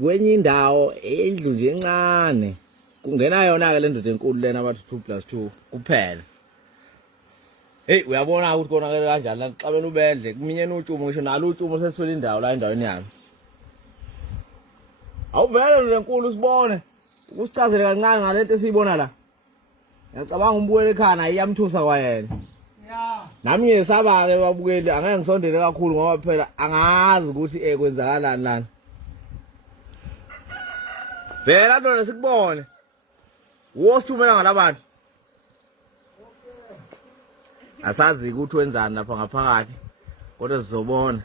kwenye indawo indlu nje encane kungena yona ke le ndoda enkulu lena abathi 2+2 kuphela. Hey uyabona ukuthi kona ke kanjani la xabena ubedle kuminyene utshumo ngisho nalo utshumo sesithola indawo la endaweni yami. Awuvele le nkulu usibone ukusichazele kancane ngalento esiyibona la. Ngiyacabanga umbuyele ekhaya iyamthusa kwayena. Ya. Nami ngiyesaba ke babukeli angeke ngisondele kakhulu ngoba phela angazi ukuthi kwenzakalani lana. Vela ndoda sikubone. Wosithumela ngalabantu. Asazi ukuthi wenzani lapha ngaphakathi. Kodwa sizobona.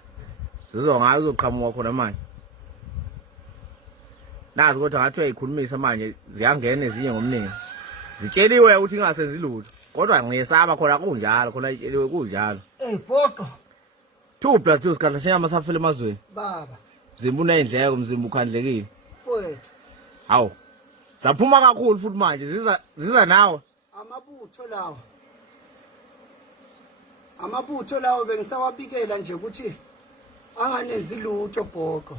Sizongayo uzoqhamuka khona manje. Nazi kodwa ngathi uyayikhulumisa manje ziyangena ezinye ngomningi. Zitsheliwe ukuthi ingasenzi lutho. Kodwa ngiyesaba khona kunjalo khona itsheliwe kunjalo. Bhoko. 2+2 sikhathi senyama safela emazweni. Baba. Mzimba unendleko mzimba ukhandlekile. Mfowethu. Hawu. Saphuma kakhulu futhi manje ziza nawe. Amabutho lawo bengisawabikela nje ukuthi anganenzi lutho Bhoko.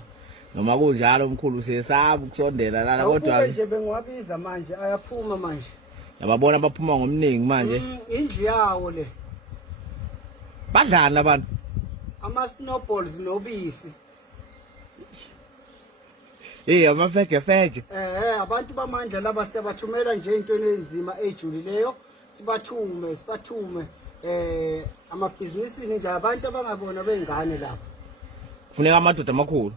Noma kunjalo omkhulu siyesaba ukusondela lana kodwa nje bengiwabiza manje ayaphuma manje. Yababona baphuma ngomningi manje. Indlu yawo le. Badlana abantu. Ama-snowballs nobisi. Amafeje. Abantu bamandla laba siyabathumela nje into enzima ejulileyo sibathume amabhizinisi nje abantu abangabona bengane lapha. Kufuneka amadoda amakhulu.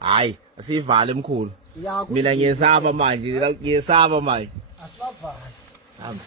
Hayi, asivale emkhulu. Mina ngiyesaba manje, Asibavale. Saba.